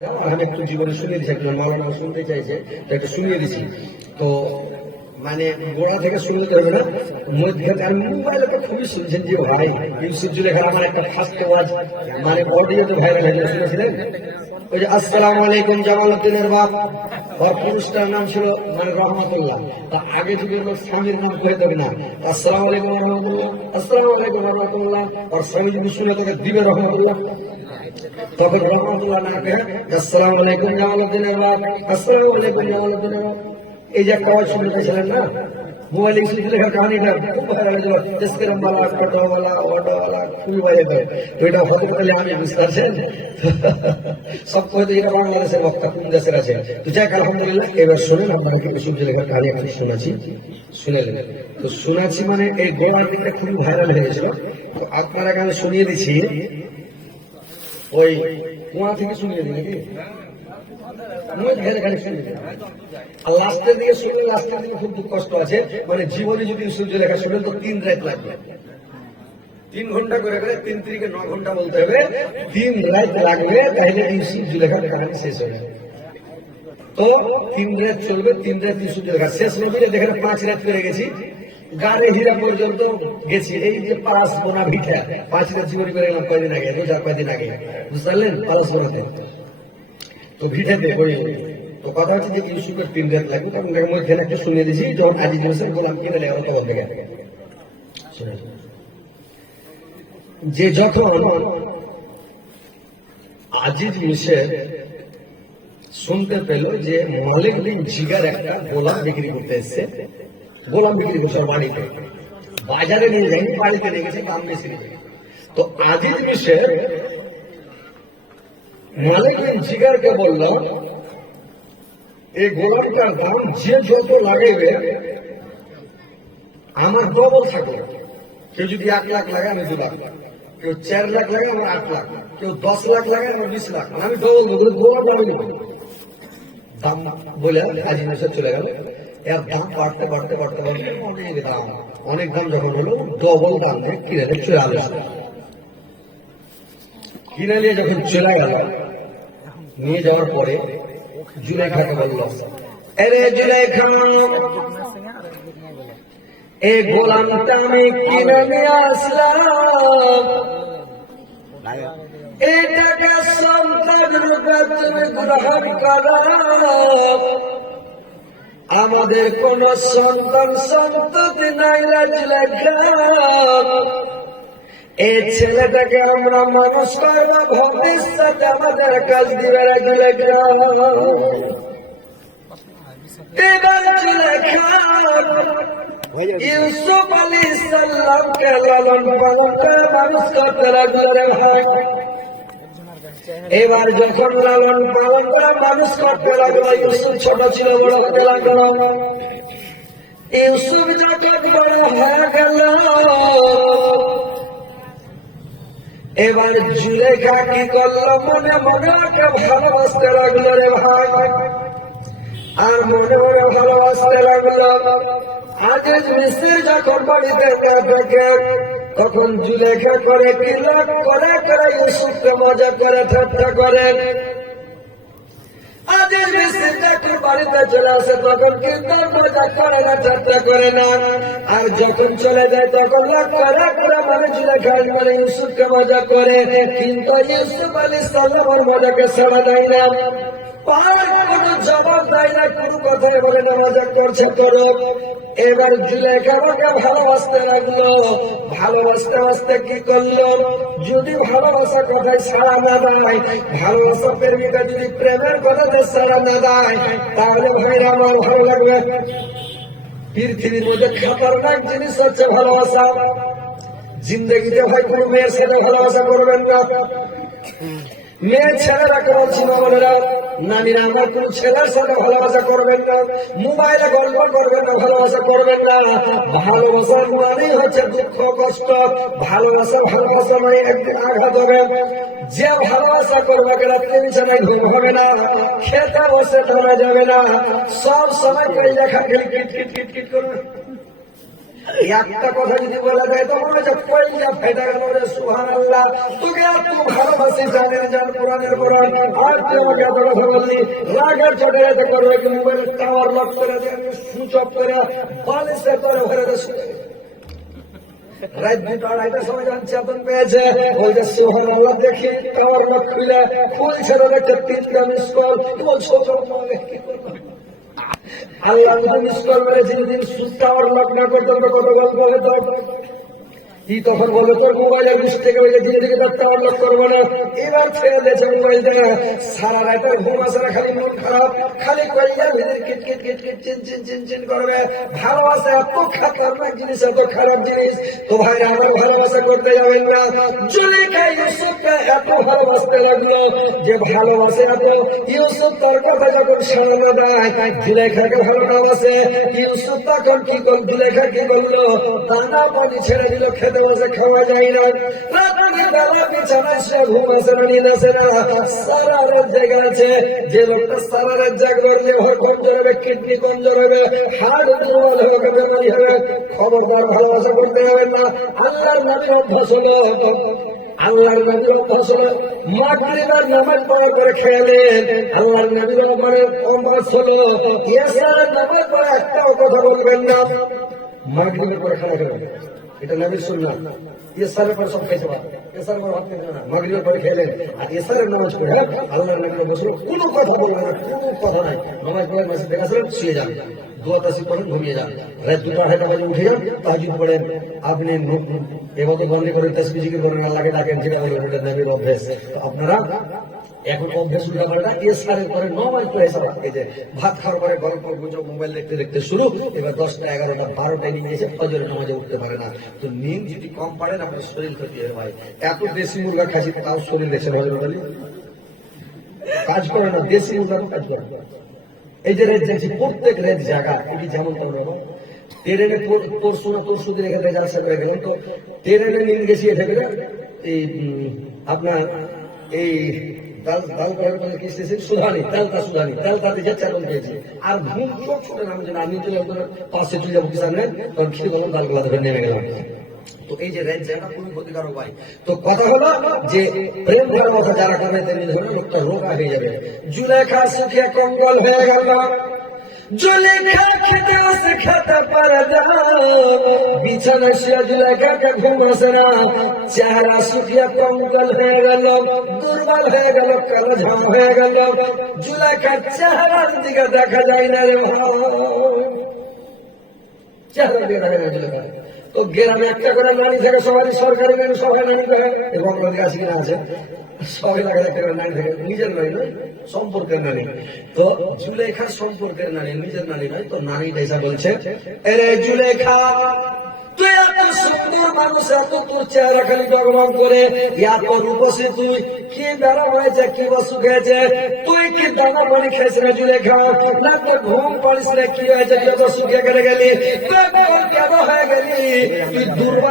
আমি একটু জীবনে শুনিয়ে দিচ্ছি, একজন মাওলানা শুনতে চাইছে তো একটু শুনিয়ে দিচ্ছি। তো মানে গোড়া থেকে শুনতে হবে না, মধ্যে আমি মোবাইলে তো খুবই শুনছেন যে ভাই ইউসুফ জুলেখার আমার একটা ফার্স্ট ওয়াজ মানে অডিও তো ভাইরাল হয়ে শুনেছিলেন। ওই যে আসসালামু আলাইকুম জামালউদ্দিনের বাপ, ওর পুরুষটার নাম ছিল মানে রহমতুল্লাহ। তা আগে যদি লোক স্বামীর নাম কয়ে দেবে না আসসালামু আলাইকুম রহমতুল্লাহ, আসসালামু আলাইকুম রহমতুল্লাহ, ওর স্বামী যদি শুনে তোকে দিবে রহমতুল্লাহ, তখন রহমতুল্লাহ না কে আসসালামু আলাইকুম জামালউদ্দিনের বাপ, আসসালামু আলাইকুম জামালউদ্দিনের বাপ। এই যে কয় শুনতেছিলেন না মোবাইলে ইউসুফ লেখার কাহিনীটা খুব ভালো লাগছিল, তেস্কেরমওয়ালা কাটাওয়ালা ওয়াটাওয়ালা খুবই ভালো লাগে। তো এটা হজরত আলী আমি বুঝতে পারছেন সব কয়ে এটা বাংলাদেশের বক্তা কোন দেশের আছে। তো যাক আলহামদুলিল্লাহ, এবার শুনেন আপনাকে ইউসুফ লেখার কাহিনী আমি শোনাচ্ছি, শুনেলেন তো শোনাচ্ছি মানে এই গোয়ার দিকটা খুবই ভাইরাল হয়ে গেছিল। তো আপনারা গানে শুনিয়ে দিচ্ছি, ওই কুয়া থেকে শুনিয়ে দিই নাকি লাস্টের দিকে শুনে, লাস্টের দিকে খুব দুঃখ কষ্ট আছে। মানে জীবনে যদি সূর্য লেখা শুনে তো 3 রাত লাগবে, 3 ঘন্টা করে 3 থেকে 9 ঘন্টা বলতে হবে, 3 রাত লাগবে, তাহলে এই সূর্য লেখার কাহিনী শেষ হয়ে যাবে। তো 3 রাত চলবে, 3 রাত সূর্য লেখা শেষ নবীরে দেখেন 5 রাত করে গেছি, গাড়ে হীরা পর্যন্ত গেছি। এই যে পালাস বোনা ভিটা 5 রাত জীবনী করে গেলাম কয়দিন আগে, রোজার কয়দিন আগে, বুঝতে পারলেন পালাস বোনাতে। তো ভিটাতে ওই তো কথা হচ্ছে যে ইউসুফের 3 রাত লাগবে, তখন মধ্যে একটা শুনিয়ে দিয়েছি যখন আজিজ হোসেন গোলাম কিনে নেওয়া তখন থেকে যে যখন আজিজ মিশের শুনতে পেল যে মালিক বিন জিগার একটা গোলাম বিক্রি করতে এসছে, গোলাম বিক্রি করছে বাড়িতে, বাজারে নিয়ে যায়নি, বাড়িতে নিয়ে গেছে দাম বেশি। তো আজিজ মিশের মালিক বিন জিগারকে বলল এই গোলামটার দাম যে যত লাগাইবে আমার ডবল থাকবে। কেউ যদি 1 লাখ লাগে আমি 2 লাখ, কেউ 4 লাখ লাগে আমার 8 লাখ, কেউ 10 লাখ লাগে আমার 20 লাখ, আমি ডবল বলবো, গোলাম দামে নেব দাম বলে আজিজ মিশের চলে গেল। এর দাম বাড়তে বাড়তে বাড়তে বাড়তে অনেক দাম, অনেক দাম যখন হলো ডবল দাম কিনে চলে আসলো। কিনে নিয়ে যখন চলে গেল, নিয়ে যাওয়ার পরে জুলেখাকে বলল, আরে জুলেখা এই গোলামটা আমি কিনে নিয়ে আসলাম, এই টাকা সন্তান রূপে তুমি গ্রহণ করো, আমাদের কোন সন্তান সন্ততি নাই জুলেখা, এই ছেলেটাকে আমরা মানুষ করবো, ভবিষ্যতে আমাদের কাজ দিবে জুলেখা। এবার জুলেখা ইউসুফ আলাইহিস সালামকে লালন পালন করে মানুষ করতে লাগলো। ভাই এবার যখন লালন পালন করে মানুষ করতে লাগলো, ইউসুফ ছোট ছিল, বড় হতে লাগলো। ইউসুফ যখন বড় হয়ে গেল, এবার জুলেখা কি করলো, মনে মনে ওকে ভালোবাসতে লাগলো রে ভাই, আর মনে মনে ভালোবাসতে লাগলো। আজিজ মিশর যখন বাড়িতে থাকে তখন জুলেখা করে কিলাক করে করে ইউসুফকে মজা করে ঠাট্টা করে। আজিজ মিশর যখন বাড়িতে চলে আসে তখন কিন্তু মজা করে না, ঠাট্টা করে না, আর যখন চলে যায় তখন লাখ করে করে মানে জুলেখা মানে ইউসুফকে মজা করে। কিন্তু ইউসুফ আলাইহিস সালামের মজাকে ছাড়া দেয় না, কোনো জবাব দেয় না, কোনো কথাই বলে না, মজা করছে করো। এবার জুলেখা আমাকে ভালোবাসতে লাগলো, ভালোবাসতে বাসতে কি করলো, যদি ভালোবাসা কথায় সাড়া না দেয়, ভালোবাসা প্রেমিকা যদি প্রেমের কথাতে সাড়া না দেয়, তাহলে ভাই আমার ভালো লাগবে। পৃথিবীর মধ্যে খতরনাক জিনিস হচ্ছে ভালোবাসা। জিন্দগিতে ভাই কোনো মেয়ের সাথে ভালোবাসা করবেন না। মেয়ে ছেলেরা বলছি বাবারা, নানিরা, আমার কোন ছেলের সাথে ভালোবাসা করবেন না, মোবাইলে গল্প করবেন না, ভালোবাসা করবেন না। ভালোবাসার মানেই হচ্ছে দুঃখ কষ্ট, ভালোবাসা ভালোবাসা মানে একদিন আঘাত হবে। যে ভালোবাসা করবে গেলে টেনশনে ঘুম হবে না, খেতে বসে থাকা যাবে না, সব সময় করে দেখা খেলে কিট কিট কিট কিট করবে। একটা কথা যদি বলা যায় তো মনে হচ্ছে কইলা ফেটে গেল রে সুবহানাল্লাহ। তোকে এত ভালোবাসি জানেন জান কোরআনের কোরআন, আর তুই আমাকে এত কথা বললি, রাগের চোটে এত করবে কি মোবাইলের টাওয়ার লক করে দিয়ে সুইচ অফ করে বালিশে তোরে ভরে দে। রাত 2:30টার সময় যখন চেতন পেয়েছে বলছে সুবহানাল্লাহ, দেখি টাওয়ার লক খুলে খুলছে তো দেখতে 3টা মিস কল। বলছো কি করবো আল্লাহ মুঝে মিস কল মেরেছি, যদি টাওয়ার লক না করতে কত গল্প হতো। কি তখন বলে তোর মোবাইলের মিস থেকে বলে ধীরে ধীরে তার টাওয়ার লক করবো না। এবার ছেড়ে দিয়েছে মোবাইলটা, সারা রাতের ঘুম আসে না, খালি মন খারাপ, খালি কইয়া ভিতরে কিট কিট কিট কিট চিন চিন চিন চিন করবে। ভালোবাসা এত খাতারনাক জিনিস, এত খারাপ জিনিস। তো ভাই আমার ভালোবাসা করতে যাবেন না। জুলেখা ইউসুফকে এত ভালোবাসতে লাগলো যে ভালোবাসে এত, ইউসুফ তার কথা যখন সাড়া দেয় জুলেখাকে ভালোবাসে। ইউসুফ তখন কি করল, জুলেখা কি করলো, দানা পানি ছেড়ে দিল, খেতে বসে খাওয়া যায় না। রাতের বেলা বিছানায় সে ঘুম আসে না, নীল আসে না, সারা রাত জেগে আছে। যে লোকটা সারা রাত জাগবে লিভার কমজোর হবে, কিডনি কমজোর হবে, হার্ট দুর্বল হবে, বেমারি হবে। খবরদার ভালোবাসা করতে হবে না। আল্লাহর নবীর অভ্যাস হলো, আল্লাহর নবীর অভ্যাস হলো মাগরিবের নামাজ পড়ার পরে খেলেন। আল্লাহর নবীর অভ্যাস হলো ইয়াসারের নামাজ পড়ে একটাও কথা বলবেন না, মাগরিবের পরে খাওয়া খাবেন। এটা নবীর সুন্নাত। ইসারের পরে সব খাইতে পারে, ইসারের পরে ভাত খেতে না, মাগরিবের পরে খেলেন। আর ইসারের নামাজ পড়ে আল্লাহর নবীর অভ্যাস হলো কোনো কথা বলবেন না, কোনো কথা নাই। নামাজ পড়ে মাসে দেখাছিলেন, শুয়ে যান, দোয়া তাসিব করেন, ঘুমিয়ে যান। রাত 2:30 বাজে উঠে যান, তাহাজ্জুদ পড়েন, আপনি এবাদত বন্দী করেন, তাসবিহ জিকির করেন, আল্লাহকে ডাকেন, যেটা বলবেন ওটা নবীর অভ্যাস। আপনারা এখন অভ্যাস উঠা পারে না। ইসারের পরে 9 মাস তো হিসাব রাখে যে ভাত খাওয়ার পরে গল্প গুজব মোবাইল দেখতে দেখতে শুরু, এবার 10টা 11টা 12টায় নিয়ে গেছে, ফজরের নামাজে উঠতে পারে না। তো নিম যদি কম পারেন আপনার শরীর ক্ষতি হয় ভাই। এত দেশি মুরগা খাসি তাও শরীর দেখছেন হজরত আলী কাজ করে না, দেশি মুরগা কাজ করে। এই যে রেট দেখছি প্রত্যেক রেট জায়গা এটি যেমন তেমন হবে। ট্রেনে পরশু না পরশু দিন এখানে রেজাল্ট করে গেলাম, তো ট্রেনে নিয়ে গেছি এটা এই আপনার এই সুধানি তেলতা সুধানি তেলতাতে যাচ্ছে এখন পেয়েছি। আর ঘুম চোখ ছোট নাম যেন আমি চলে পাশে চলে যাবো কিসানে, তখন খেয়ে গেলাম, ডালগুলা ধরে নেমে গেলাম। তো এই যে রেঞ্জ জায়গা খুবই ক্ষতিকারক ভাই। তো কথা হলো যে প্রেম ভালোবাসা যারা করবে তেমনি ধরুন একটা রোগা হয়ে যাবে। জুলেখা সুখে কঙ্গল হয়ে গেল, জুলেখা খেতে আসে খেতে পারে না, বিছানা শুয়ে জুলেখাকে ঘুম আসে না, চেহারা শুকিয়ে কঙ্গল হয়ে গেল, দুর্বল হয়ে গেল, কালো ঝাম হয়ে গেল। জুলেখার চেহারার দিকে দেখা যায় না রে ভাই, চেহারা দিকে দেখা যায় জুলেখা। তো গ্রামে একটা করে নানি থাকে, সবারই সরকারি নানি, সবাই নানি থাকে, এবং আছে কিনা আছে, সবাই লাগে একটা করে নানি থাকে, নিজের নানি নয়, সম্পর্কের নানি। তো জুলেখার সম্পর্কের নানি, নিজের নানি নয়। তো নানি এসে বলছে, এরে জুলেখা, তুই এত সুন্দর মানুষ, এত তোর চেহারা খালি ভগবান করে, এত রূপসী, তুই কি বেড়া হয়েছে, কি বস্তু খেয়েছে, তুই কি দানা পানি খেয়েছ না জুলেখা, না তোর ঘুম পড়িস না, কি হয়েছে, তুই তো শুকিয়ে গেলে গেলি, তুই কেন হয়ে গেলি, তুই দুর্বল